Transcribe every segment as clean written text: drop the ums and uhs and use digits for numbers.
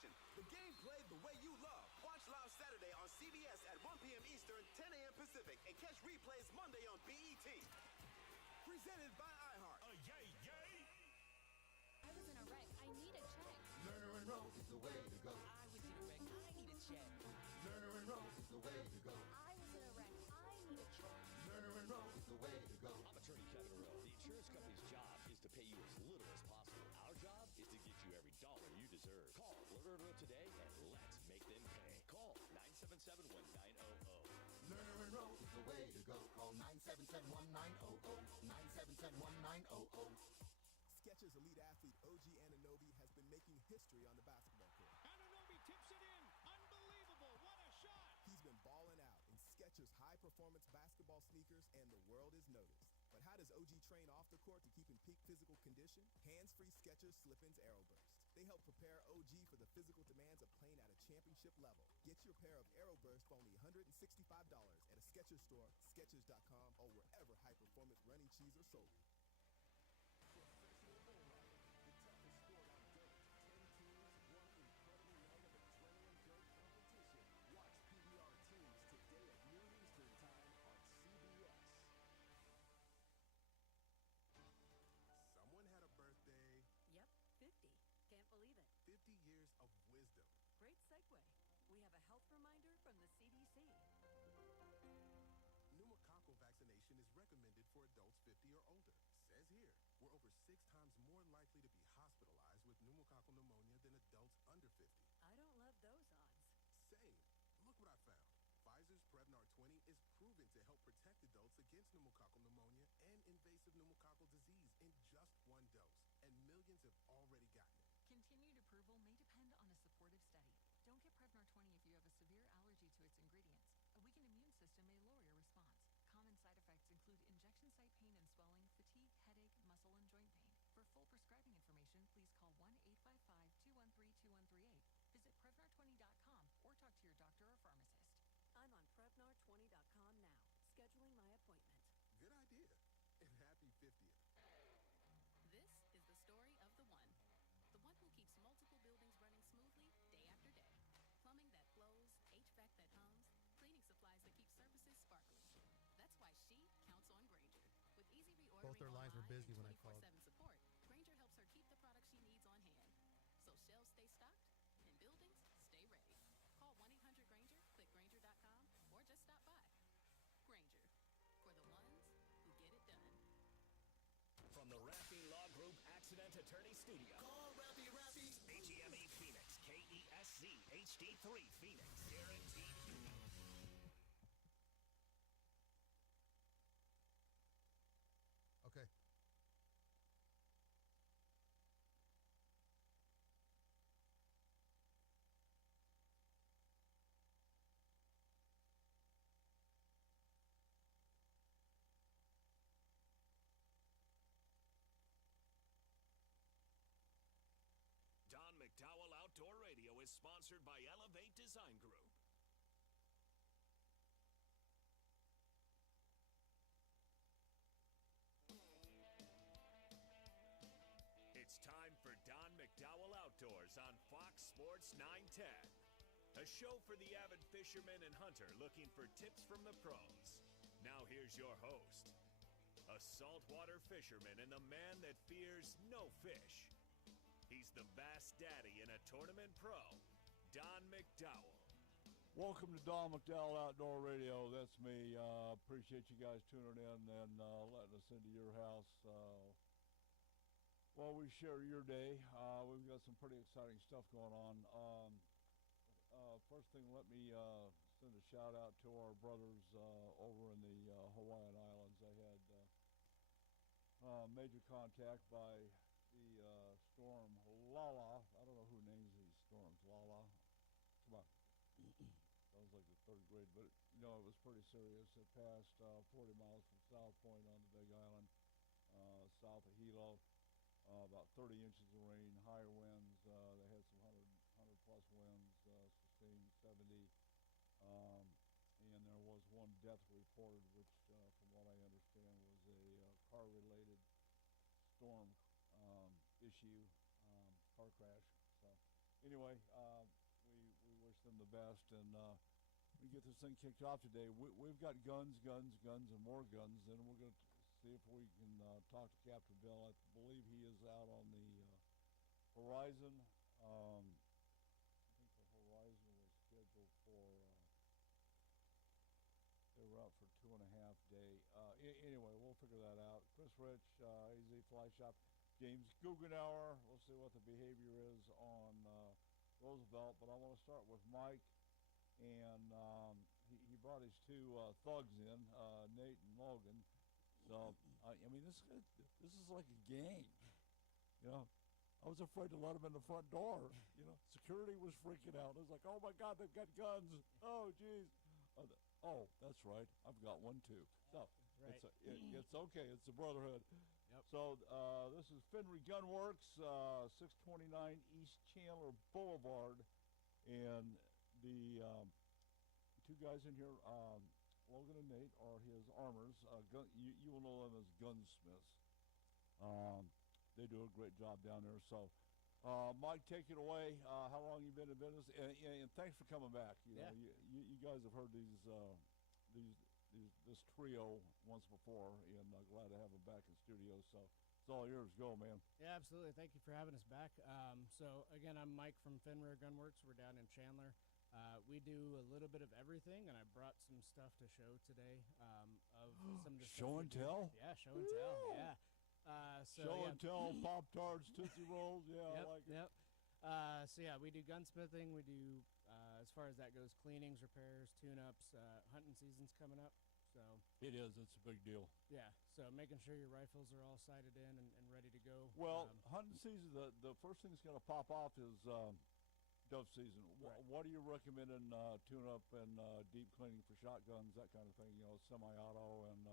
action. The game played the way you love. Watch live Saturday on CBS at 1 p.m. Eastern, 10 a.m. Pacific, and catch replays Monday on BET. Presented by iHeart. Yay, yay! I was in a wreck. I need a check. Lerner and Rose is the way to go. I was in a wreck. I need a check. Lerner and Rose is the way to go. I was in a wreck. I need a check. Lerner and Rose is the way to go. I'm attorney Kevin Rowe. The insurance company's job is to pay you as little as possible. Our job is to get you every dollar you deserve. Call Lerner and Rowe today and let's make them pay. Call 977-1900. Lerner and Rose is the way to go. Call 977-1900. 977-1900. Skechers elite athlete OG Anunoby has been making history on the basketball court. Anunoby tips it in. Unbelievable. What a shot. He's been balling out in Skechers high-performance basketball sneakers, and the world is noticed. But how does OG train off the court to keep in peak physical condition? Hands-free Skechers Slip-ins Aeroburst. They help prepare OG for the physical demands of playing at a championship level. Get your pair of Aeroburst for only $165 at a Skechers store, Skechers.com, or wherever high-performance running shoes are sold. Professional bull riding, the toughest sport on dirt. 10 teams, one incredible night of adrenaline dirt competition. Watch PBR teams today at noon Eastern Time on CBS. Someone had a birthday. Yep, 50. Can't believe it. 50 years of wisdom. Great segue. We have a health reminder from the CDC. Pneumococcal vaccination is recommended for adults 50 or older. Says here, we're over 6 times more likely to be hospitalized with pneumococcal pneumonia than adults under 50. I don't love those odds. Same. Look what I found. Pfizer's Prevnar 20 is proven to help protect adults against pneumococcal pneumonia and invasive pneumococcal disease in just 1 dose. And millions have already gotten it. Continued approval may depend on a supportive study. Don't get Prevnar 20 if you have a severe allergy to its ingredients. A weakened immune system may lower your response. Common side effects include injection site pain and swelling, fatigue, headache, muscle, and joint pain. For full prescribing information, please call 1-855-213-2138. Visit Prevnar20.com or talk to your doctor or pharmacist. I'm on Prevnar20.com now, scheduling my appointment. Good idea. And happy 50th. This is the story of the one who keeps multiple buildings running smoothly day after day. Plumbing that flows, HVAC that hums, cleaning supplies that keep surfaces sparkling. That's why she counts on Grainger. With easy reordering both their lines were busy when I called. 24/7 support, Grainger helps her keep the products she needs on hand. So shelves stay stocked and buildings stay ready. Call 1-800-GRAINGER, click Grainger.com, or just stop by. Grainger, for the ones who get it done. From the Raffy Law Group Accident Attorney Studio. Call Raffy. AGME Phoenix, KESZ, HD3 Phoenix. Guaranteed. Okay. Don McDowell Outdoor Radio is sponsored by Elevate Design Group. It's time for Don McDowell Outdoors on Fox Sports 910. A show for the avid fisherman and hunter looking for tips from the pros. Now here's your host, a saltwater fisherman and the man that fears no fish. He's the Bass Daddy and a tournament pro, Don McDowell. Welcome to Don McDowell Outdoor Radio. That's me. Appreciate you guys tuning in and letting us into your house. Well, we share your day. We've got some pretty exciting stuff going on. First thing, let me send a shout out to our brothers over in the Hawaiian Islands. I had major contact by the storm Lala. I don't know who names these storms. Lala. Come on. Sounds like the 3rd grade, but you know, it was pretty serious. It passed 40 miles from South Point on the Big Island, south of Hilo. About 30 inches of rain, higher winds. They had some 100 plus winds, sustained 70. And there was one death reported, which, from what I understand, was a car-related storm issue, car crash. So anyway, we wish them the best, and we get this thing kicked off today. We've got guns, and more guns, and we're going to see if we can talk to Captain Bill. I believe he is out on the horizon. I think the horizon was scheduled for. They were out for 2.5 day. Anyway, we'll figure that out. Chris Rich, AZ Fly Shop, James Guggenauer. We'll see what the behavior is on Roosevelt. But I want to start with Mike, and he brought his two thugs in, Nate and Logan. So I mean, this is like a game, you know. I was afraid to let them in the front door. You know, security was freaking out. I was like, "Oh my God, they've got guns! Oh, geez." Oh, that's right. I've got one too. So right. It's okay. It's the brotherhood. Yep. So this is Fenrir Gunworks, 629 East Chandler Boulevard, and the two guys in here, Logan and Nate, are his armors. You will know them as gunsmiths. They do a great job down there. So, Mike, take it away. How long you been in business? And thanks for coming back. You know, you guys have heard this trio once before, and glad to have them back in studio. So it's all yours. Go, man. Yeah, absolutely. Thank you for having us back. So again, I'm Mike from Fenrir Gunworks. We're down in Chandler. We do a little bit of everything, and I brought some stuff to show today. Of some of the show and tell. Yeah, show and tell. Yeah. Show and tell, Pop-Tarts, Tootsie Rolls, I like it. Yep. So yeah, we do gunsmithing. We do, as far as that goes, cleanings, repairs, tune-ups. Hunting season's coming up, so it is. It's a big deal. Yeah. So making sure your rifles are all sighted in and ready to go. Well, hunting season, the first thing that's going to pop off is dove season. Right. What are you recommending tune-up and deep cleaning for shotguns, that kind of thing? You know, semi-auto and.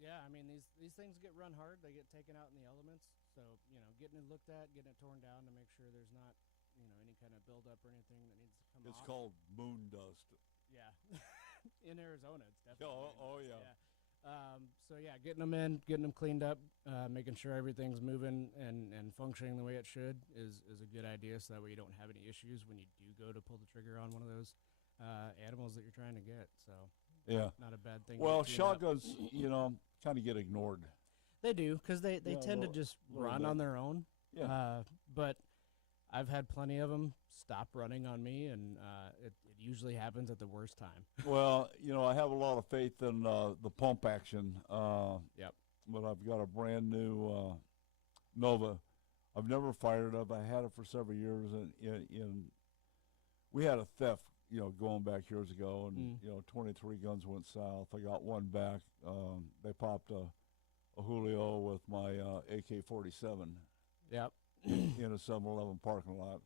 Yeah, I mean, these things get run hard. They get taken out in the elements. So, you know, getting it looked at, getting it torn down to make sure there's not, you know, any kind of buildup or anything that needs to come off. It's called moon dust. Yeah. In Arizona, it's definitely. Oh yeah. So, yeah, getting them in, getting them cleaned up, making sure everything's moving and functioning the way it should is a good idea, so that way you don't have any issues when you do go to pull the trigger on one of those animals that you're trying to get. So, yeah. Not a bad thing. Well, shotguns, you know, kind of get ignored. They do, because they tend to just run on their own. Yeah. But I've had plenty of them stop running on me, and it usually happens at the worst time. Well, you know, I have a lot of faith in the pump action. Yep. But I've got a brand new Nova. I've never fired it. I had it for several years, and we had a theft, you know, going back years ago, and you know, 23 guns went south. I got one back. They popped a Julio with my AK-47. Yep. In a 7-Eleven parking lot.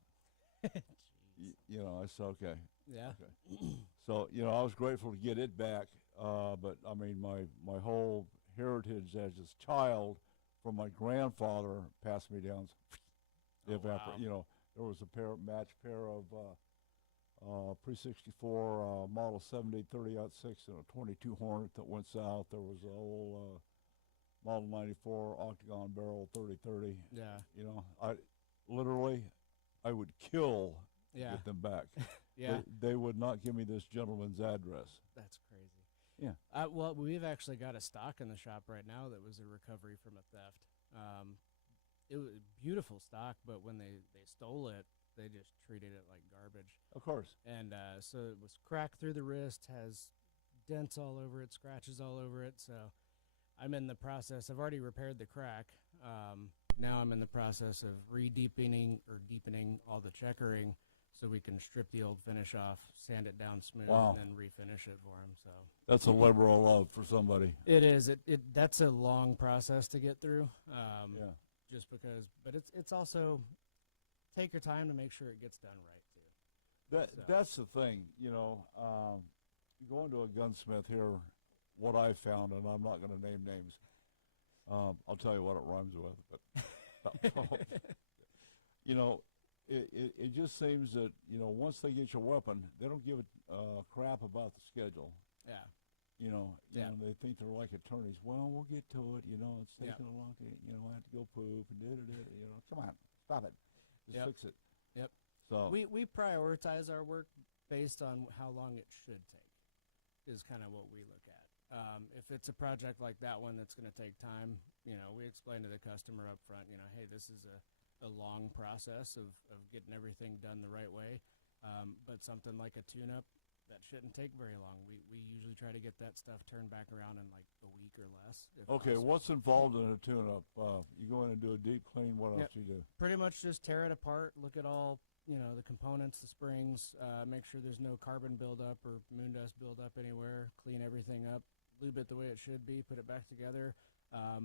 You know, I said, okay. Yeah. Okay. So, you know, I was grateful to get it back. But I mean, my whole heritage as a child from my grandfather passed me down. Wow. You know, there was a match pair of pre-64 model 78-30-06 and a 22 Hornet that went south. There was an old model 94 octagon barrel 30-30. Yeah. You know, I would kill to get them back. Yeah. They would not give me this gentleman's address. That's crazy. Yeah. Well, we've actually got a stock in the shop right now that was a recovery from a theft. It was beautiful stock, but when they stole it, they just treated it like garbage. Of course. And so it was cracked through the wrist, has dents all over it, scratches all over it. So I'm in the process. I've already repaired the crack. Now I'm in the process of deepening all the checkering so we can strip the old finish off, sand it down smooth, and then refinish it for him. So that's a labor of love for somebody. It is. That's a long process to get through. Yeah. Just because, but it's also take your time to make sure it gets done right too. That's the thing, you know. Going to a gunsmith here, what I found, and I'm not going to name names. I'll tell you what it rhymes with, but you know, it just seems that, you know, once they get your weapon, they don't give a crap about the schedule. Yeah. You know, they think they're like attorneys. Well, we'll get to it. You know, it's taking a long time. You know, I have to go poop and you know, come on, stop it. Just fix it. Yep. So we prioritize our work based on how long it should take, is kind of what we look at. If it's a project like that one that's going to take time, we explain to the customer up front, hey, this is a long process of getting everything done the right way. But something like a tune-up, that shouldn't take very long. We usually try to get that stuff turned back around in like a week or less. Okay, what's involved in a tune-up? You go in and do a deep clean. What else do you do? Pretty much just tear it apart, look at all, the components, the springs, make sure there's no carbon buildup or moon dust buildup anywhere, clean everything up, lube it the way it should be, put it back together.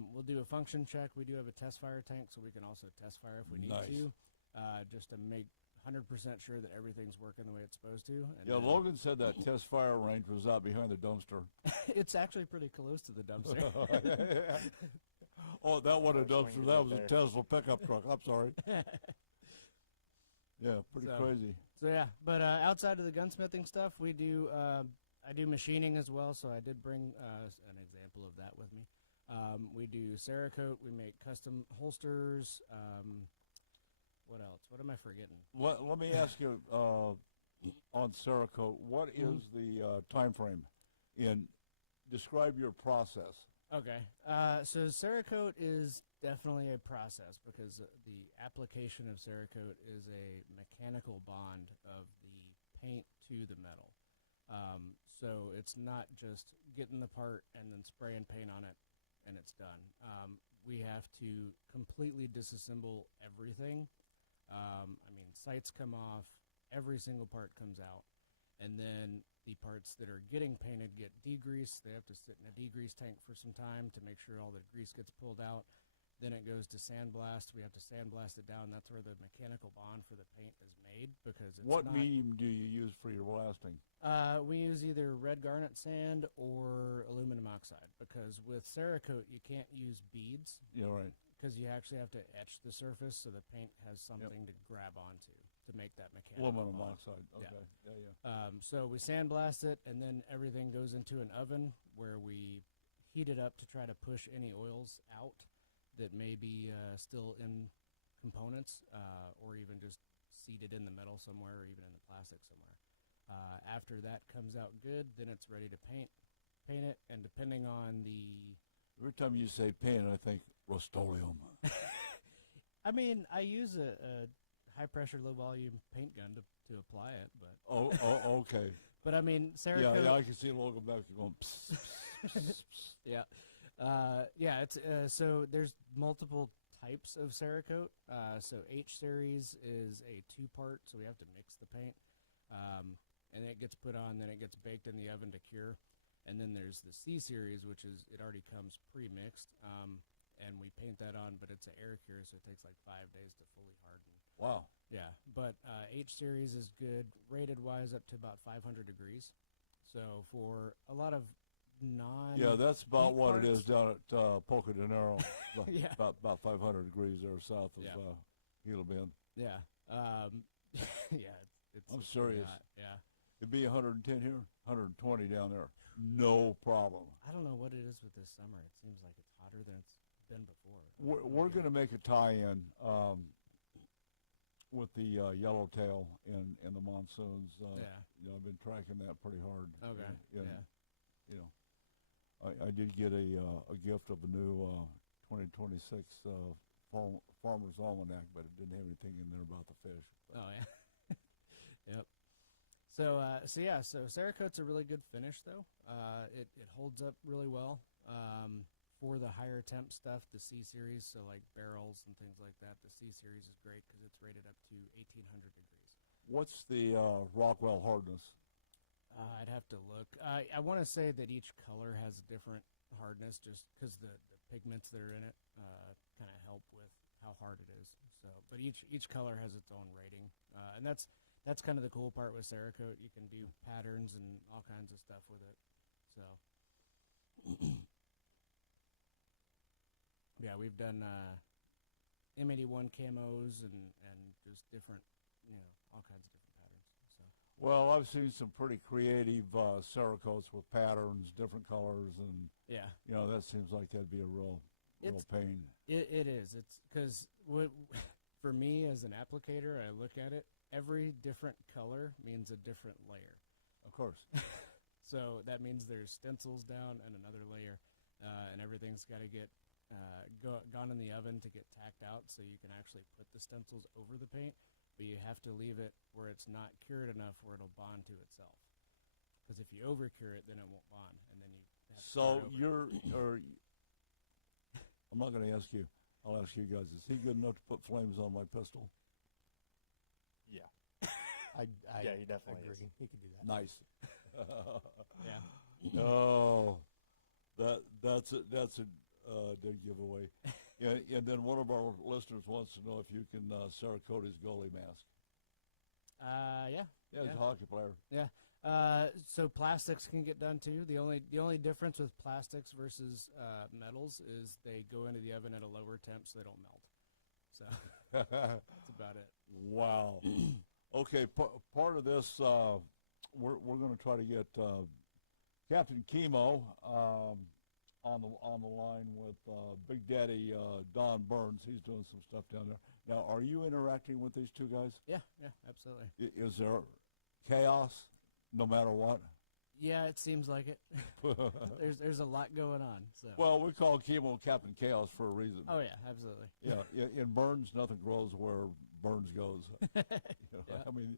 We'll do a function check. We do have a test fire tank, so we can also test fire if we need to, just to make 100% sure that everything's working the way it's supposed to. And Logan said that test fire range was out behind the dumpster. It's actually pretty close to the dumpster. Oh, that wasn't a dumpster. That was a Tesla pickup truck. I'm sorry. Yeah, pretty crazy. So, yeah. But outside of the gunsmithing stuff, we do I do machining as well, so I did bring an example of that with me. We do Cerakote. We make custom holsters. What else? What am I forgetting? Let me ask you on Cerakote, what is the time frame? Describe your process. Okay. So Cerakote is definitely a process because the application of Cerakote is a mechanical bond of the paint to the metal. So it's not just getting the part and then spraying paint on it and it's done. We have to completely disassemble everything. Sights come off, every single part comes out, and then the parts that are getting painted get degreased. They have to sit in a degrease tank for some time to make sure all the grease gets pulled out. Then it goes to sandblast. We have to sandblast it down. That's where the mechanical bond for the paint is made because it's What medium do you use for your blasting? We use either red garnet sand or aluminum oxide because with Cerakote you can't use beads. Yeah, right. Because you actually have to etch the surface so the paint has something to grab onto to make that mechanical aluminum bond. oxide. Okay. Yeah. So we sandblast it, and then everything goes into an oven where we heat it up to try to push any oils out that may be still in components or even just seated in the metal somewhere or even in the plastic somewhere. After that comes out good, then it's ready to paint it, and depending on the... Every time you say paint, I think Rust-Oleum. I use a high-pressure, low-volume paint gun to apply it, but... Oh, okay. But, Cerakote... Yeah, I can see a logo back going... Psst, psst, psst. Yeah. It's so there's multiple types of Cerakote. So H series is a 2-part, so we have to mix the paint. And it gets put on, then it gets baked in the oven to cure. And then there's the C series, which is, it already comes pre-mixed, and we paint that on, but it's an air cure, so it takes like 5 days to fully harden. Wow. Yeah, but H series is good, rated-wise up to about 500 degrees. So for a lot of Yeah, that's about what it is down at Poca de Niro. Yeah. About 500 degrees there south of Gila Bend. Yeah. Yeah, it's I'm serious. hot. Yeah. It'd be 110 here, 120 down there. No problem. I don't know what it is with this summer. It seems like it's hotter than it's been before. We're going to make a tie-in with the yellowtail in the monsoons. I've been tracking that pretty hard. Okay. I did get a gift of a new 2026 Farmer's Almanac, but it didn't have anything in there about the fish. Oh, yeah. Yep. So Cerakote's a really good finish, though. It holds up really well. For the higher temp stuff, the C series, so like barrels and things like that, the C series is great because it's rated up to 1,800 degrees. What's the Rockwell hardness? I'd have to look. I want to say that each color has a different hardness just because the pigments that are in it kind of help with how hard it is. So, but each color has its own rating, and that's kind of the cool part with Cerakote. You can do patterns and all kinds of stuff with it. So, yeah, we've done M81 camos and just different, all kinds of different patterns. So. Well, I've seen some pretty creative Cerakotes with patterns, different colors, and that seems like that'd be a real pain. It is. It's because for me as an applicator, I look at it. Every different color means a different layer. Of course. So that means there's stencils down and another layer, and everything's got to get gone in the oven to get tacked out, so you can actually put the stencils over the paint. But you have to leave it where it's not cured enough where it'll bond to itself. Because if you over-cure it, then it won't bond, and then you have to So start over. I'm not going to ask you. I'll ask you guys. Is he good enough to put flames on my pistol? Yeah. Yeah, he definitely agree. is. He could do that. Nice. Yeah. Oh, that's a big giveaway. And then one of our listeners wants to know if you can Cerakote his goalie mask. Yeah. Yeah, he's a hockey player. Yeah. So plastics can get done too. The only difference with plastics versus metals is they go into the oven at a lower temp, so they don't melt. So that's about it. Wow. Okay, part of this, we're going to try to get Captain Chemo on the line with Big Daddy Don Burns. He's doing some stuff down there. Now, are you interacting with these two guys? Yeah, absolutely. Is there chaos no matter what? Yeah, it seems like it. There's a lot going on. So. Well, we call Chemo Captain Chaos for a reason. Oh yeah, absolutely. Yeah, in Burns, nothing grows where Burns goes. Yeah. I mean,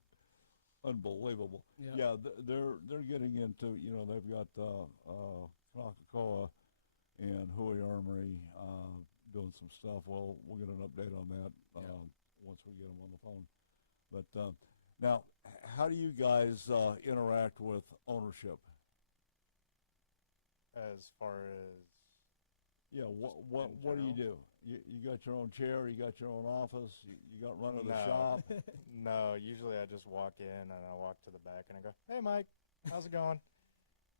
unbelievable. Yeah. Yeah, they're getting into, they've got Coca-Cola and Huey Armory doing some stuff. Well, we'll get an update on that once we get them on the phone. But now, how do you guys interact with ownership? As far as what do you do? You got your own chair, you got your own office, you got run of the shop? No, usually I just walk in and I walk to the back and I go, "Hey, Mike, how's it going?"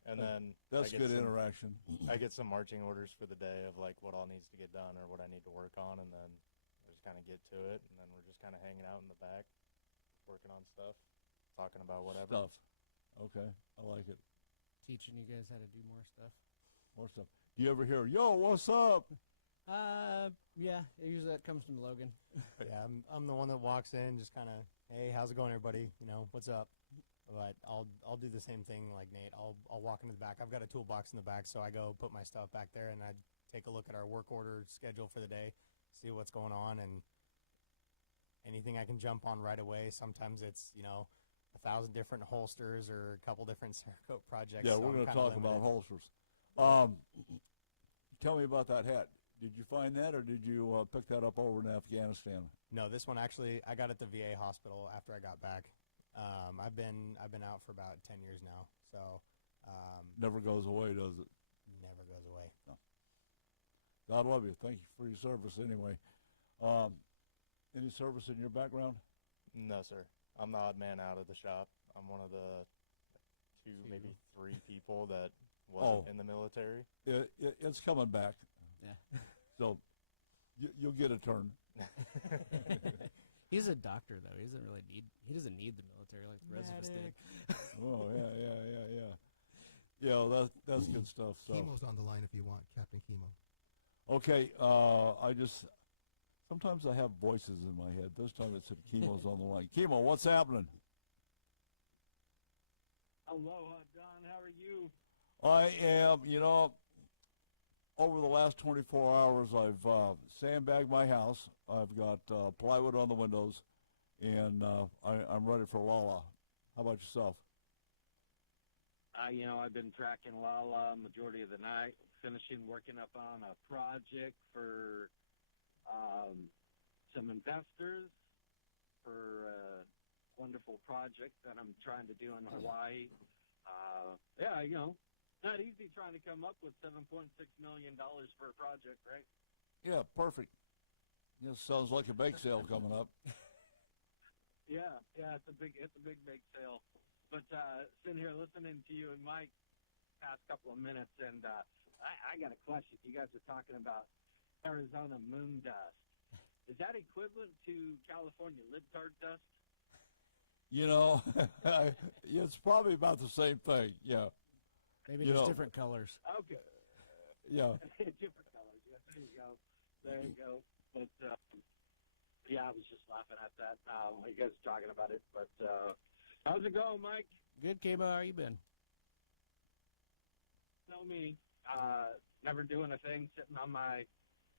And then that's good interaction. I get some marching orders for the day of like what all needs to get done or what I need to work on, and then I just kind of get to it, and then we're just kind of hanging out in the back, working on stuff, talking about whatever. Stuff. Okay, I like it. Teaching you guys how to do more stuff. More stuff. Do you ever hear, "Yo, what's up"? Yeah. Usually that comes from Logan. Yeah, I'm the one that walks in, just kind of, "Hey, how's it going, everybody? What's up?" But I'll do the same thing like Nate. I'll walk into the back. I've got a toolbox in the back, so I go put my stuff back there, and I take a look at our work order schedule for the day, see what's going on, and anything I can jump on right away. Sometimes it's 1,000 different holsters or a couple different Cerakote projects. Yeah, so we're going to talk about holsters. Tell me about that hat. Did you find that, or did you pick that up over in Afghanistan? No, this one actually I got at the VA hospital after I got back. I've been out for about 10 years now, so never goes away, does it? Never goes away. No. God love you. Thank you for your service anyway. Any service in your background? No, sir. I'm the odd man out of the shop. I'm one of the two, maybe three people that wasn't in the military. It's coming back. Yeah. So you'll get a turn. He's a doctor, though. He doesn't need the military like the rest of us did. Oh, yeah. Yeah, that's good stuff. So. Chemo's on the line if you want, Captain Chemo. Okay, sometimes I have voices in my head. This time it said Chemo's on the line. Chemo, what's happening? Aloha, Don. How are you? I am, over the last 24 hours, I've sandbagged my house. I've got plywood on the windows, and I'm ready for Lala. How about yourself? I've been tracking Lala majority of the night, working up on a project for some investors for a wonderful project that I'm trying to do in Hawaii. Not easy trying to come up with $7.6 million for a project, right? Yeah, perfect. This sounds like a bake sale coming up. Yeah, it's a big sale. But sitting here listening to you and Mike past couple of minutes, and I got a question. You guys are talking about Arizona moon dust. Is that equivalent to California libtard dust? It's probably about the same thing. Yeah. Maybe just different colors. Okay. Yeah. Different colors. Yeah, there you go. But Yeah, I was just laughing at that when you guys were talking about it. But how's it going, Mike? Good, K-Bo. How you been? Know me. Never doing a thing, sitting on my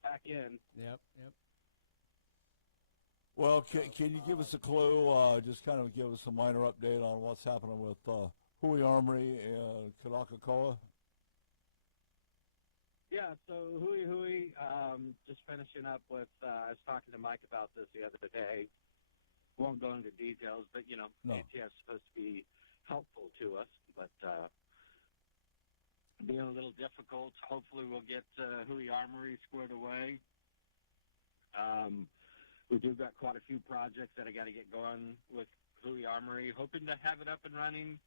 back end. Yep. Well, can you give us a clue? Just kind of give us a minor update on what's happening with Hui Armory and Kanakakoa. Yeah, so Hui, just finishing up with, I was talking to Mike about this the other day. Won't go into details, but, you know, No. ATF is supposed to be helpful to us, but being a little difficult. Hopefully we'll get Hui Armory squared away. We do got quite a few projects that I got to get going with Hui Armory. Hoping to have it up and running,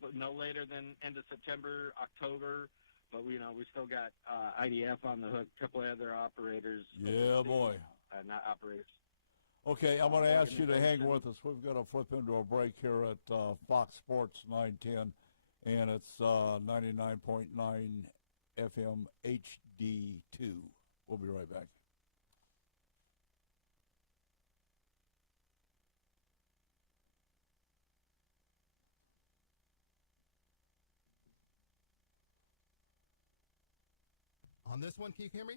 but no later than end of September, October. But we still got IDF on the hook, couple other operators. Yeah, boy. Not operators. Okay, I'm going to ask you to hang with us. We've got to flip into a break here at Fox Sports 910, and it's 99.9 FM HD2. We'll be right back. On this one, can you hear me?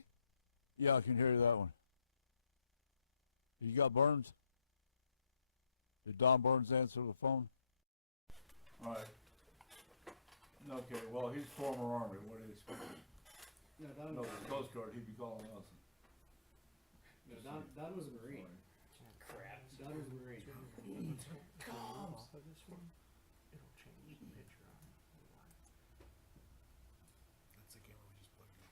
Yeah, I can hear you that one. You got Burns? Did Don Burns answer the phone? All right. Okay, well, he's former Army. What do you expect? No, the Coast Guard, he'd be calling us. No, Don was a Marine. Crap. Don was a Marine. So this one, it'll change the picture on it. That's the camera we just plugged in.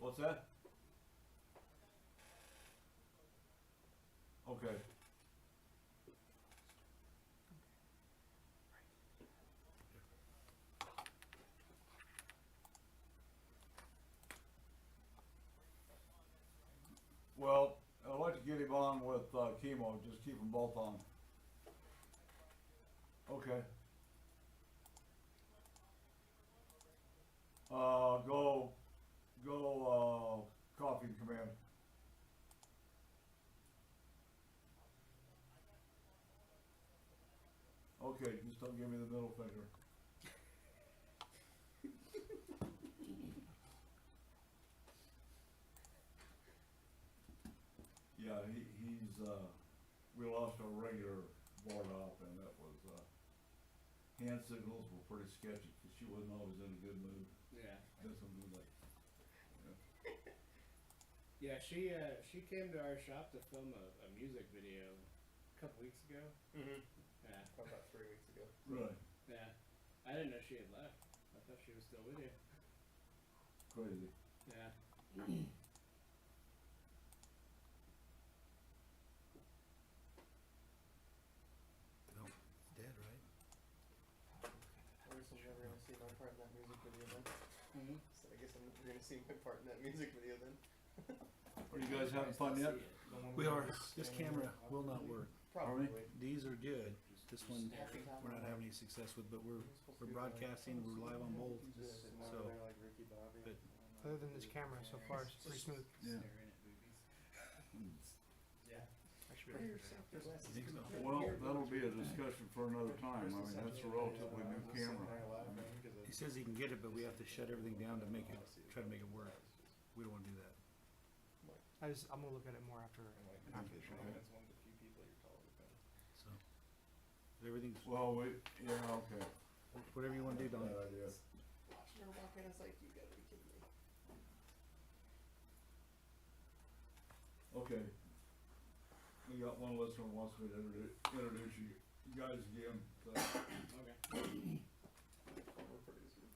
What's that? Okay. Well, I'd like to get him on with chemo. Just keep them both on. Okay. Go, coffee command. Okay, just don't give me the middle finger. Yeah, he's, we lost our regular board op, and that was, hand signals were pretty sketchy, because she wasn't always in a good mood. Yeah. Did something like, Yeah, she came to our shop to film a music video a couple weeks ago. Mm-hmm. Yeah. About 3 weeks ago. Right. Yeah. I didn't know she had left. I thought she was still with you. Crazy. Yeah. No, dead, right? I guess I'm never gonna see my part in that music video then. Mm-hmm. So I guess I'm never gonna see my part in that music video then. Are you guys having fun yet? We are. This camera will not work. Probably. These are good. This one we're not having any success with, but we're broadcasting. We're live on both. So, but Other than this camera, so far it's pretty smooth. yeah. Well, that'll be a discussion for another time. I mean, that's a relatively new camera. He says he can get it, but we have to shut everything down to make it, try to make it work. We don't want to do that. I'm gonna look at it more after the show. So, everything's, Well, yeah, okay. whatever you want to do, Don. Bad idea. Watching her walk in, I was like, you gotta be kidding me. Okay. We got one listener who wants me to introduce you guys again. So. Okay. We're pretty smooth.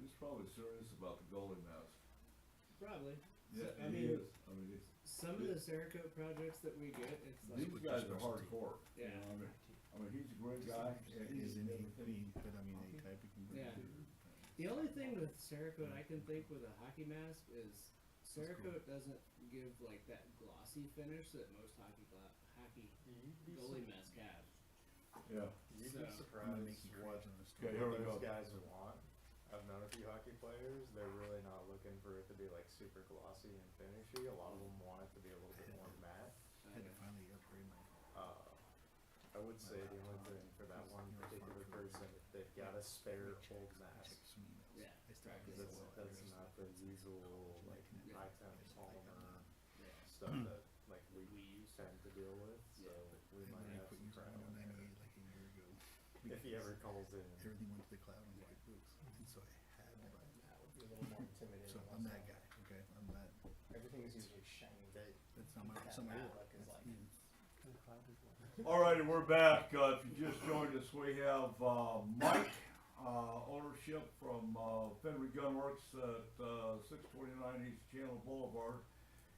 He's probably serious about the goalie mask. Probably. Yeah, I he mean, is. I mean, it's, some of the Cerakote projects that we get, it's like, these guys are hardcore. Yeah. You know, I mean, he's a great guy. And He's in everything. but I mean, A type, you can bring Yeah. it. The only thing with Cerakote I can think with a hockey mask is Cerakote doesn't give like that glossy finish that most hockey goalie masks have. Yeah. You'd So, be I'm gonna make surprised you what cringe on this. Okay, here we those go. guys want. I I've known a few hockey players. They're really not looking for it to be like super glossy and finishy. A lot of them want it to be a little bit more matte. I had to finally upgrade my. I would say the only thing for that one particular person, if they've got a spare old mask, Yeah. because that's not the usual like high temp polymer stuff that like we tend to deal with. So we might have some crap on there. Like a year ago. If he ever calls in. Everything went to the cloud on QuickBooks, and so I had to buy it. That would be a little more intimidating. So I'm that guy. Okay, I'm that. Everything is usually shiny. That's not my. That's not my role. That's me. All righty, we're back. If you just joined us, we have Mike, ownership from Fenrir Gunworks at 629 East Chandler Boulevard,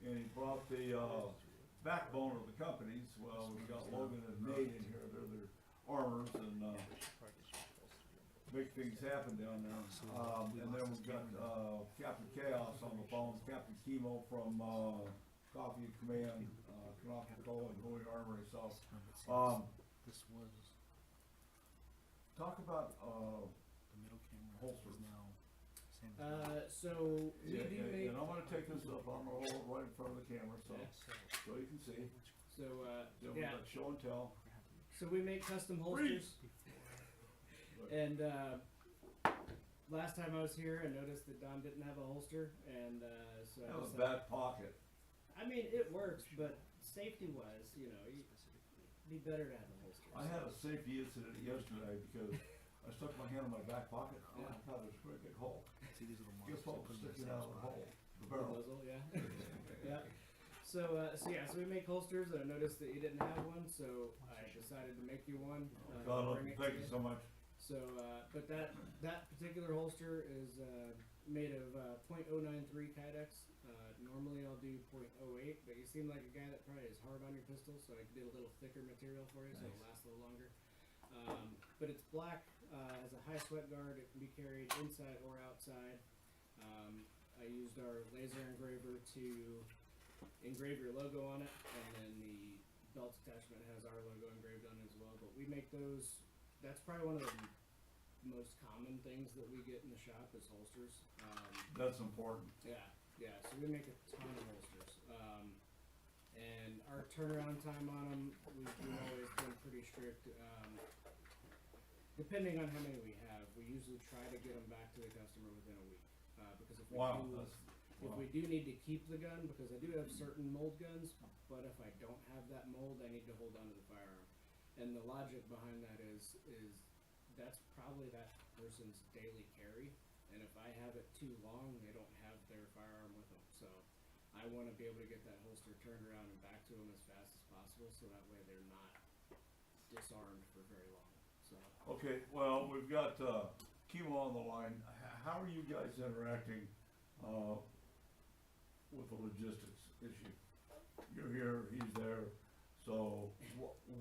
and he brought the backbone of the companies. Well, we've got Logan and Nate in here. They're their armors and make things happen down there. And then we've got Captain Chaos on the phone, Captain Chemo from Coffee Command, Canal Control, and Bowie Armory. So, This was talk about the middle camera holsters. is now. So we do make. And I'm going to take this up. I'm going to hold it right in front of the camera so you can see. So Then we got show and tell. So we make custom holsters. And last time I was here, I noticed that Don didn't have a holster, and so That was a bad pocket. I mean, it works, but safety-wise, you know, it'd be better to have a holster. I had a safety incident yesterday because I stuck my hand in my back pocket. Oh my God, there's a great big hole. See these little Guess what was sticking out of the hole? The The barrel. muzzle, yeah. Yeah. So we make holsters, and I noticed that you didn't have one, so I decided to make you one. God, bring it thank to you so much. So, but that particular holster is made of .093 Kydex. Normally I'll do .08, but you seem like a guy that probably is hard on your pistol, so I did a little thicker material for you, so it'll last a little longer. But it's black, has a high sweat guard. It can be carried inside or outside. I used our laser engraver to engrave your logo on it, and then the belt attachment has our logo engraved on it as well. But we make those. That's probably one of the most common things that we get in the shop is holsters. That's important. Yeah. So we make a ton of holsters, and our turnaround time on them, we've always been pretty strict. Depending on how many we have, we usually try to get them back to the customer within a week. Because if we do need to keep the gun, because I do have certain mold guns, but if I don't have that mold, I need to hold on to the firearm. And the logic behind that is that's probably that person's daily carry. And if I have it too long, they don't have their firearm with them. So I want to be able to get that holster turned around and back to them as fast as possible, so that way they're not disarmed for very long. So. Okay, well, we've got Kimo on the line. How are you guys interacting with the logistics issue? You're here, he's there, so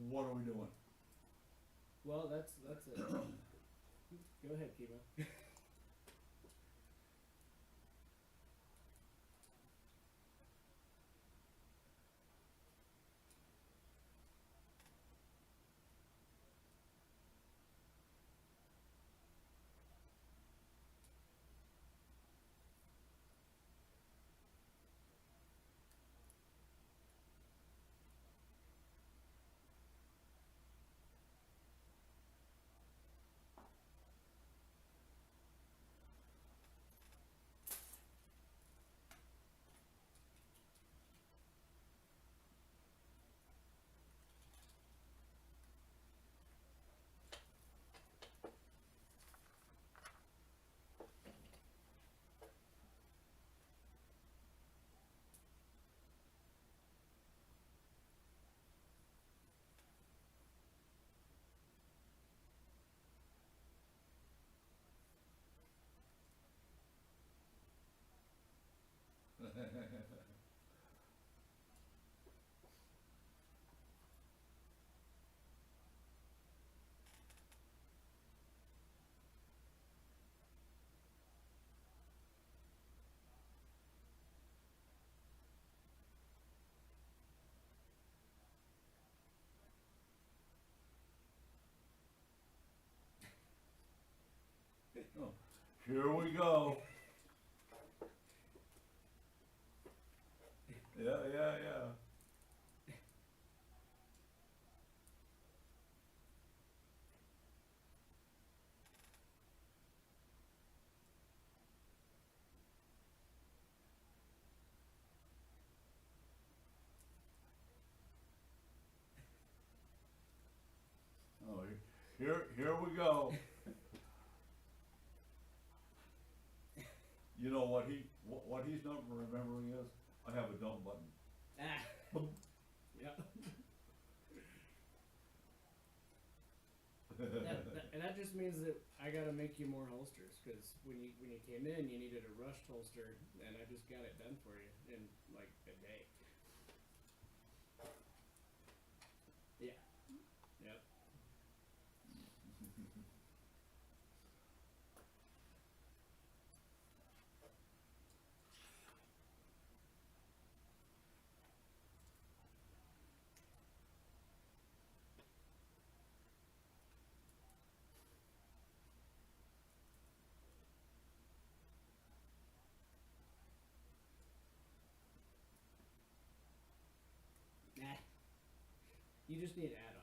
what are we doing? Well, that's it. Go ahead, Kimo. Here we go. Yeah. Oh, here we go. You know what he's not remembering is I have a dump button. Boom. Yep. And that just means that I gotta make you more holsters, because when you came in, you needed a rushed holster, and I just got it done for you in like a day. Yeah. Yep. Nah. You just need add-ons.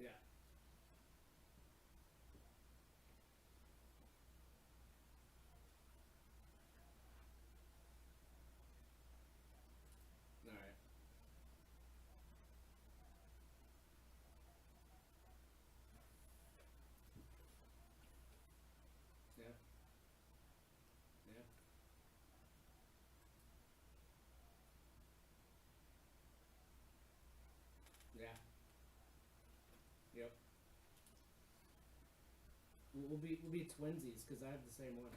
Yeah. All right. Yeah. Yeah. Yeah. Yep. We'll be twinsies, because I have the same one.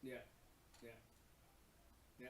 Yeah. Yeah. Yeah.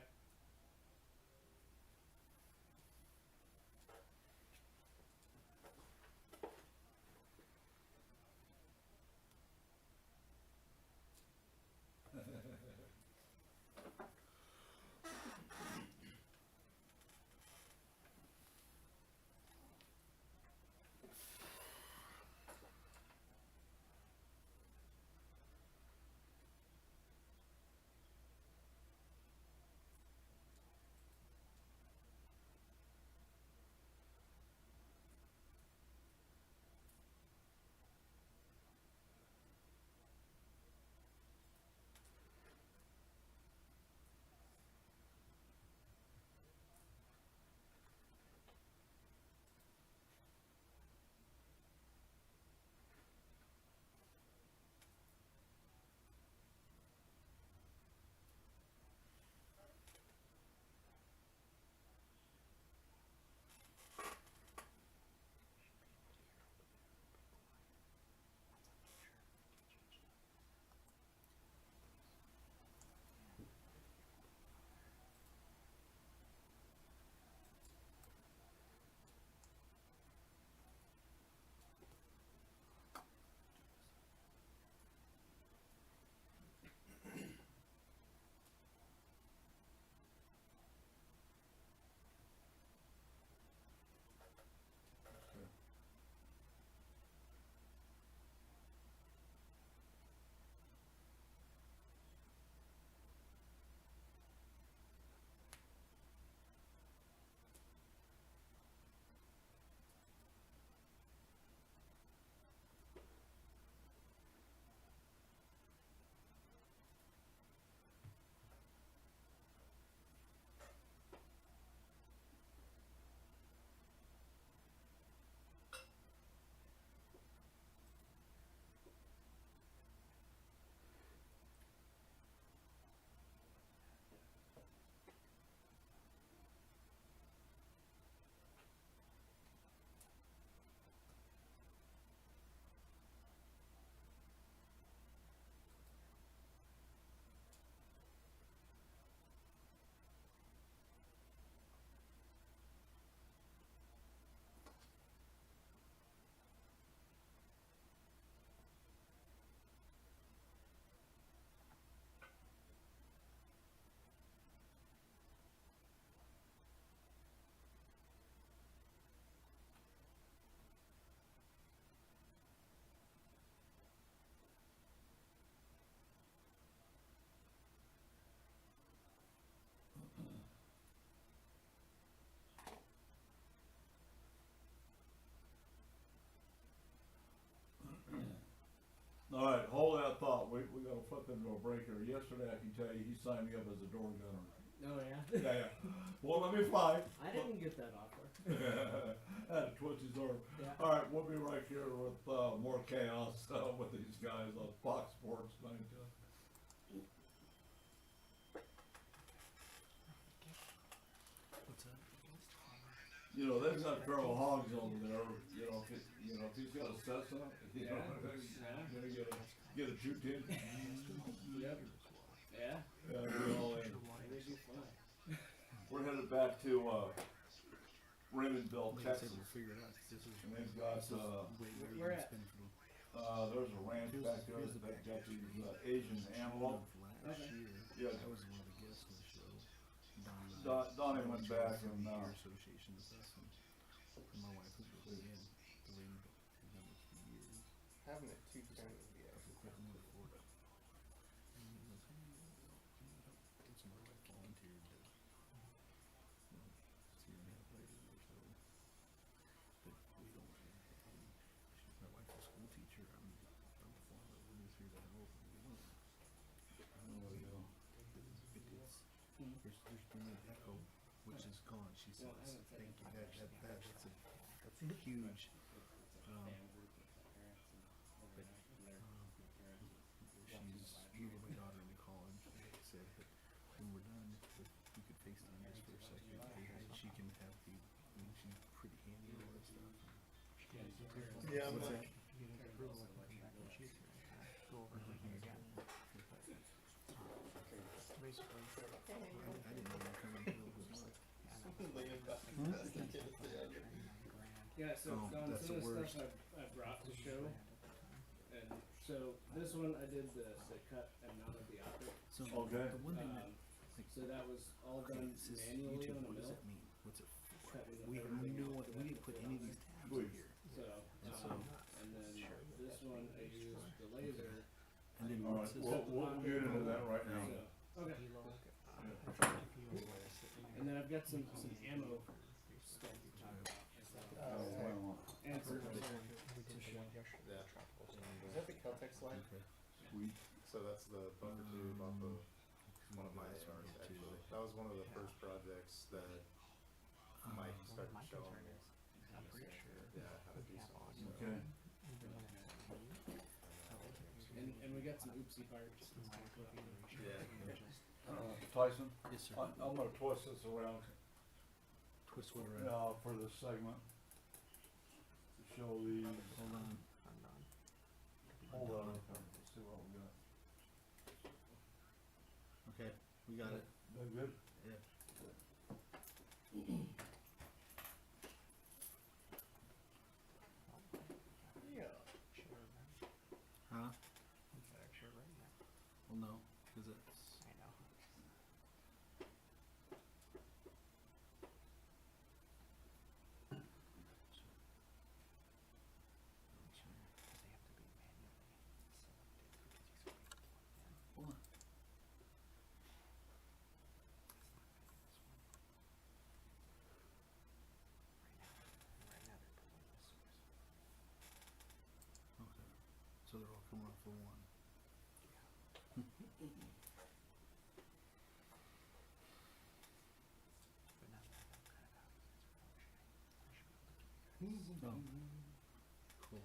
a breaker. Yesterday, I can tell you, he signed me up as a door gunner. Oh yeah. Yeah. Won't let me fly. I didn't get that offer. Had to twitch his arm. Yeah. All right, we'll be right here with more chaos with these guys on Fox Sports 910. What's that? You know, they've got feral hogs over there. You know, if he's got a Cessna, you know, get a 210. Yep. Yeah. Yeah, we're all in. They do fly. We're headed back to Raymondville, Texas. Figure it out. This is, And they've got Where at? there's a ranch back there that's got these Asian antelope. last year. Yeah. I was one of the guests on the show. Donnie went back and association with us, and my wife was with me in the lady that done this for years. Having it 210 would be Up in Florida. And he goes, hey, and so my wife volunteered to, see her half later or so. But we don't, she's my wife, a school teacher. I'm a farmer. We're just here to help. And we don't. There's been an echo, which is gone. She says, "Thank you." That's a huge. She's moving my daughter into college. Like I said, but when we're done, if we could FaceTime just for a second, and she can have the. I mean, she's pretty handy and all that stuff. Yeah, what's but that? Go over here again. Basically, I didn't know you were coming until it was like. Yeah, so Don, that's some the of the worst. stuff I brought to show, and so this one I did the cut and mounted the optic. So Okay. the one thing that, So that was all okay, done this is manually YouTube. on a What does mill. that mean? What's it? Cutting We have everything no. out We didn't put any of these tabs in here. So, And so, and then this one I used the laser. and then All what's right, this? we'll get into that right now. So, okay. And then I've got some ammo stuff to talk about. And some to show. Yeah. Is that the Caltech slide? Sweet. So that's the buffer tube off of one of my ARs, actually. That was one of the first projects that Mike started showing me. Yeah, how to do something. Okay. And we got some oopsie parts. Yeah. Tyson? Yes, sir. I'm gonna twist this around Twist what around? for this segment. To show these. Hold on. Hold on. Let's see what we got. Okay, we got it. That good? Yeah. Huh? Well, no, because it's. I know. Hold on. Okay, so they're all coming off of one. Oh. Cool.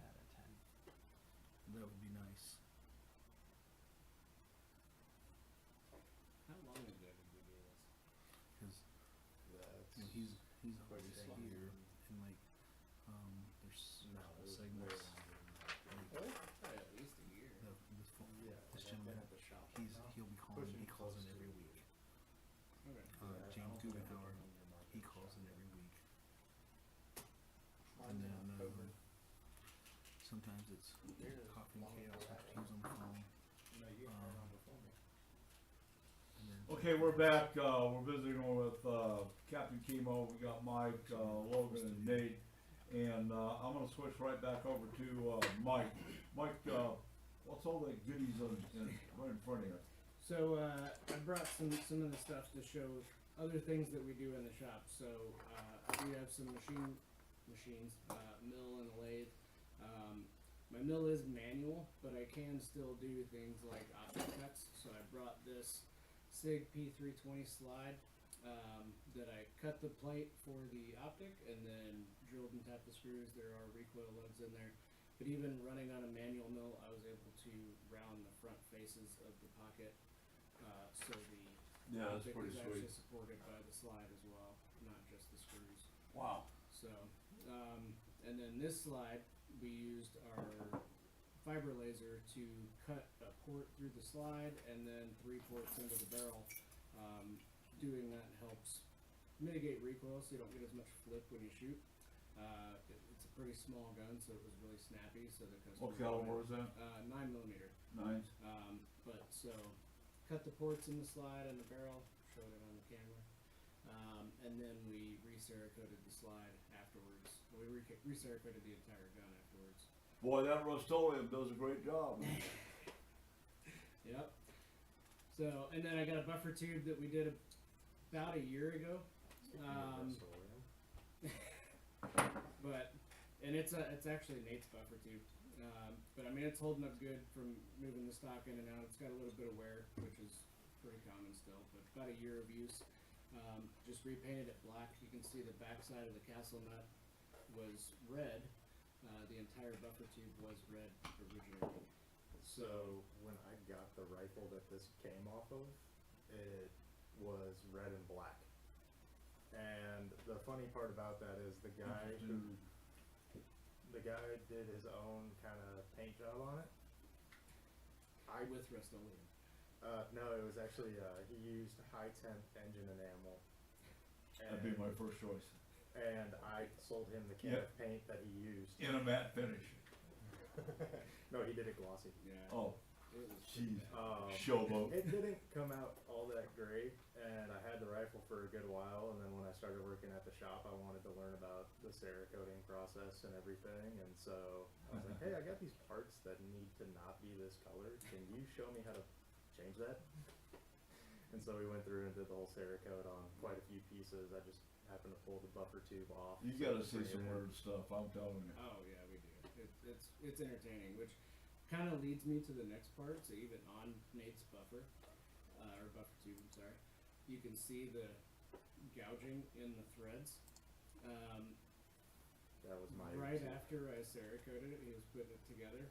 That would be nice. How long ago did we do this? Because he's obviously here, and like there's small segments. Like, Probably at least a year. this gentleman, he'll be calling. He calls in every week. Okay. James Guggenhauer, he calls in every week. And then sometimes it's Coffee and Chaos, which he was on the phone. And then Okay, we're back. We're visiting with Captain Chemo. We got Mike, Logan, and Nate. And I'm going to switch right back over to Mike. Mike, what's all the goodies right in front of you? So I brought some of the stuff to show other things that we do in the shop. So we have some machines, mill and a lathe. My mill is manual, but I can still do things like optic cuts. So I brought this SIG P320 slide that I cut the plate for the optic and then drilled and tapped the screws. There are recoil lugs in there. But even running on a manual mill, I was able to round the front faces of the pocket. So the that's optic pretty is sweet. actually supported by the slide as well, not just the screws. Wow. So, and then this slide, we used our fiber laser to cut a port through the slide and then 3 ports into the barrel. Doing that helps mitigate recoil so you don't get as much flip when you shoot. It's a pretty small gun, so it was really snappy. So the customer What caliber was that? 9mm. Nice. But so cut the ports in the slide and the barrel, showed it on the camera. And then we receracoated the slide afterwards. We receracoated the entire gun afterwards. Boy, that Rust-Oleum does a great job. Yep. So, and then I got a buffer tube that we did about a year ago. But, and it's actually Nate's buffer tube. But I mean, it's holding up good from moving the stock in and out. It's got a little bit of wear, which is pretty common still, but about a year of use. Just repainted it black. You can see the back side of the castle nut was red. The entire buffer tube was red originally. So when I got the rifle that this came off of, it was red and black. And the funny part about that is the guy did his own kind of paint job on it. With Rust-Oleum. No, it was actually he used high temp engine enamel. That'd be my first choice. And I sold him the can of paint that he used. In a matte finish. No, he did it glossy. Yeah. Oh, jeez. Showboat. It didn't come out all that great, and I had the rifle for a good while, and then when I started working at the shop, I wanted to learn about the Cerakoting process and everything, and so I was like, hey, I got these parts that need to not be this color. Can you show me how to change that? And so we went through and did the whole Cerakote on quite a few pieces. I just happened to pull the buffer tube off. You gotta see some weird stuff, I'm telling you. Oh yeah, we do. It's entertaining, which kind of leads me to the next part. So even on Nate's buffer, or buffer tube, I'm sorry, you can see the gouging in the threads. That was my right after I Cerakoted it, he was putting it together,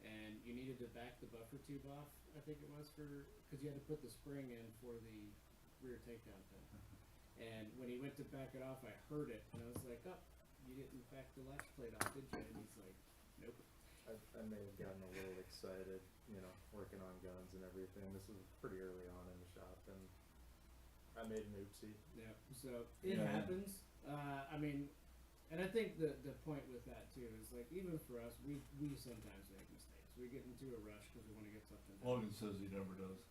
and you needed to back the buffer tube off. I think it was because you had to put the spring in for the rear takedown pin. And when he went to back it off, I heard it, and I was like, "Oh, you didn't back the latch plate off, did you?" And he's like, "Nope." I may have gotten a little excited, working on guns and everything. This was pretty early on in the shop, and I made an oopsie. Yeah, so it happens. I mean, and I think the point with that too is like even for us, we sometimes make mistakes. We get into a rush because we want to get something done. Logan says he never does.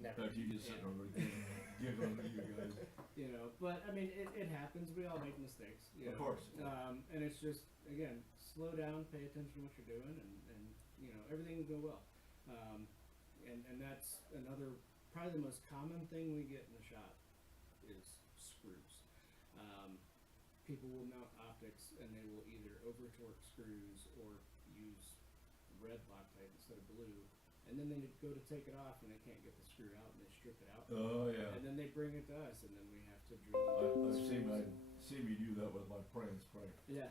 Never. In fact, you just sitting over giggling at you guys. But I mean, it happens. We all make mistakes. Of course. And it's just again, slow down, pay attention to what you're doing, and everything will go well. And that's another probably the most common thing we get in the shop is screws. People will mount optics and they will either over torque screws or use red Loctite instead of blue. And then they go to take it off and they can't get the screw out and they strip it out. Oh yeah. And then they bring it to us and then we have to drill. I've seen me do that with my pray and spray. Yeah.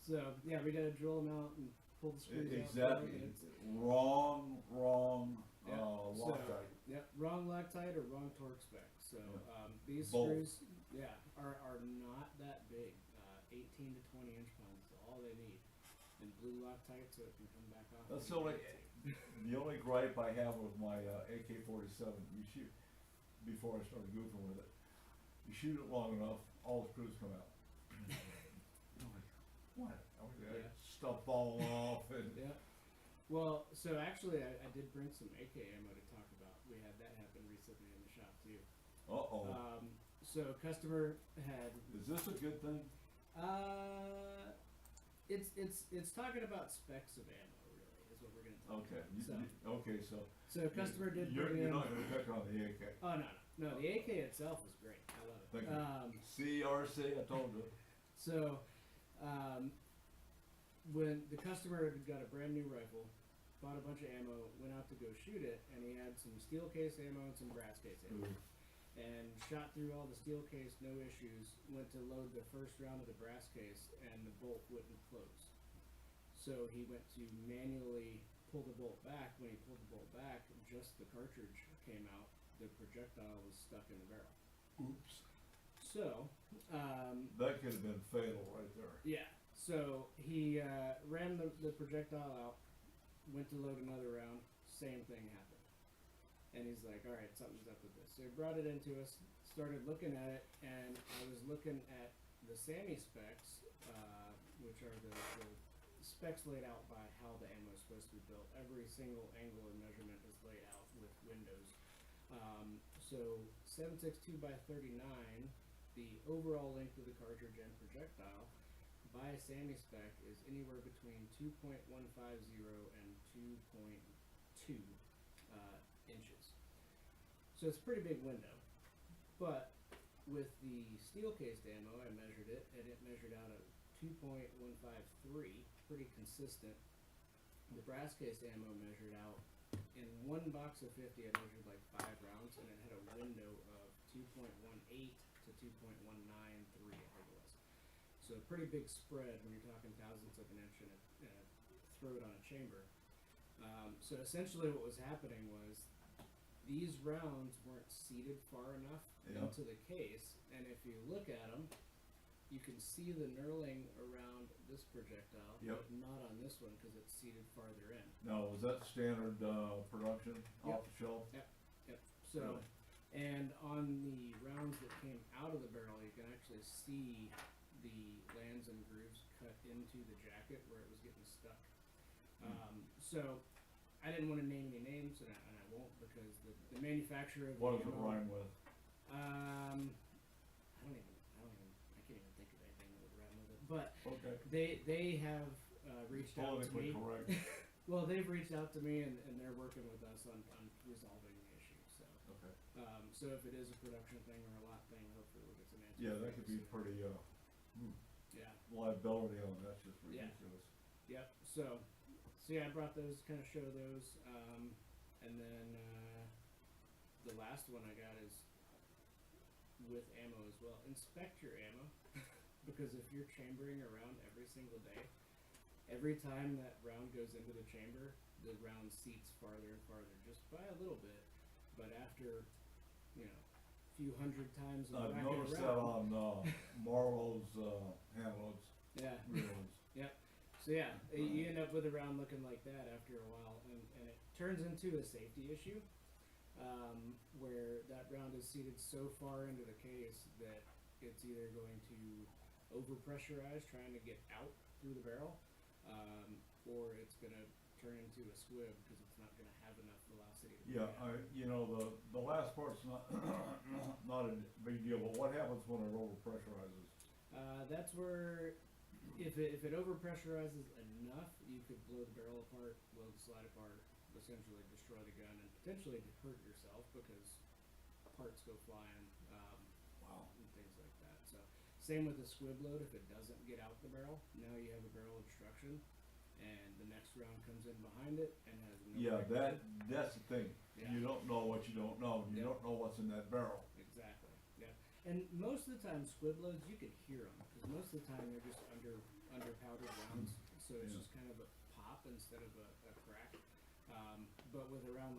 So yeah, we gotta drill them out and pull the screws out. Exactly. Wrong Loctite. Yep, wrong Loctite or wrong torque spec. So these Both. screws, are not that big. 18 to 20 inch pounds is all they need. And blue Loctite so it can come back off. That's the only gripe I have with my AK-47. You shoot before I started goofing with it. You shoot it long enough, all the screws come out. What? Stuff falling off and. Yeah. Well, so actually, I did bring some AK ammo to talk about. We had that happen recently in the shop too. So customer had. Is this a good thing? It's talking about specs of ammo, really, is what we're going to talk about. So customer did You're bring in. not going to pick on the AK. Oh no, the AK itself is great. I love it. Thank you. CRC, I told you. So, when the customer had got a brand new rifle, bought a bunch of ammo, went out to go shoot it, and he had some steel case ammo and some brass case ammo. And shot through all the steel case, no issues. Went to load the first round of the brass case, and the bolt wouldn't close. So he went to manually pull the bolt back. When he pulled the bolt back, just the cartridge came out. The projectile was stuck in the barrel. Oops. So, that could have been fatal right there. yeah. So he ran the projectile out, went to load another round, same thing happened. And he's like, all right, something's up with this. So he brought it into us, started looking at it, and I was looking at the SAMI specs, which are the specs laid out by how the ammo is supposed to be built. Every single angle and measurement is laid out with windows. So 7.62 by 39, the overall length of the cartridge and projectile by SAMI spec is anywhere between 2.150 and 2.2 inches. So it's a pretty big window. But with the steel cased ammo, I measured it, and it measured out at 2.153, pretty consistent. The brass cased ammo measured out, in one box of 50, I measured like 5 rounds, and it had a window of 2.18 to 2.193, I think it was. So a pretty big spread when you're talking thousandths of an inch in a throat on a chamber. So essentially what was happening was these rounds weren't seated far enough into the case, and if you look at them, you can see the knurling around this projectile, but not on this one because it's seated farther in. Now, was that standard production off the shelf? Yep. So, and on the rounds that came out of the barrel, you can actually see the lands and grooves cut into the jacket where it was getting stuck. So, I didn't want to name any names, and I won't because the manufacturer of What the does it rhyme with? I can't even think of anything that would rhyme with it. But okay. they have reached out to me. Correct. Well, they've reached out to me, and they're working with us on resolving the issue. So, okay. So if it is a production thing or a lot thing, hopefully we'll get some answers. Yeah, that could be soon. pretty. Yeah. Liability on that's just ridiculous. Yep. So yeah, I brought those to kind of show those, and then the last one I got is with ammo as well. Inspect your ammo, because if you're chambering a round every single day, every time that round goes into the chamber, the round seats farther and farther, just by a little bit. But after, a few hundred times, I've noticed that on Marlowe's hand loads. Yeah. Reloads. Yep. So yeah, you end up with a round looking like that after a while, and it turns into a safety issue, where that round is seated so far into the case that it's either going to overpressurize trying to get out through the barrel, or it's going to turn into a squib because it's not going to have enough velocity to Yeah, the last part's not not a big deal, but what happens when it overpressurizes? That's where if it overpressurizes enough, you could blow the barrel apart, blow the slide apart, essentially destroy the gun, and potentially hurt yourself because parts go flying, and things like that. So same with the squib load. If it doesn't get out the barrel, now you have a barrel obstruction, and the next round comes in behind it and has no. Yeah, that's the thing. Yeah. You don't know what you don't know. You don't know what's in that barrel. Exactly. Yeah. And most of the time, squib loads you can hear them because most of the time they're just under powdered rounds, so it's just kind of a pop instead of a crack. But with a round like